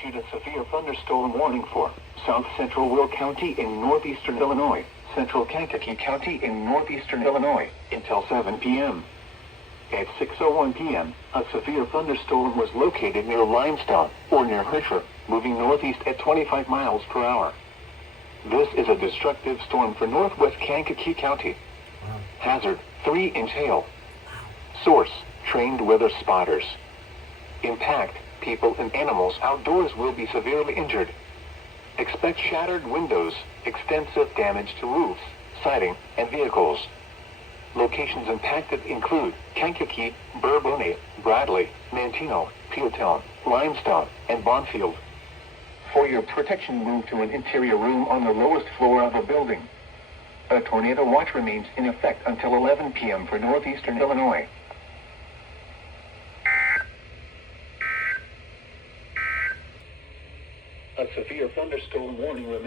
issued a severe thunderstorm warning for South Central Will County in northeastern Illinois, Central Kankakee County in northeastern Illinois, until 7 p.m. At 6:01 p.m., a severe thunderstorm was located near Limestone, or near Hershey, moving northeast at 25 miles per hour. This is a destructive storm for northwest Kankakee County. Hazard, 3-inch hail. Source, trained weather spotters. Impact, people and animals outdoors will be severely injured. Expect shattered windows, extensive damage to roofs, siding, and vehicles. Locations impacted include Kankakee, Bourbonnais, Bradley, Manteno, Peeltown, Limestone, and Bonfield. For your protection, move to an interior room on the lowest floor of a building. A tornado watch remains in effect until 11 p.m. for northeastern Illinois. A severe thunderstorm warning remains.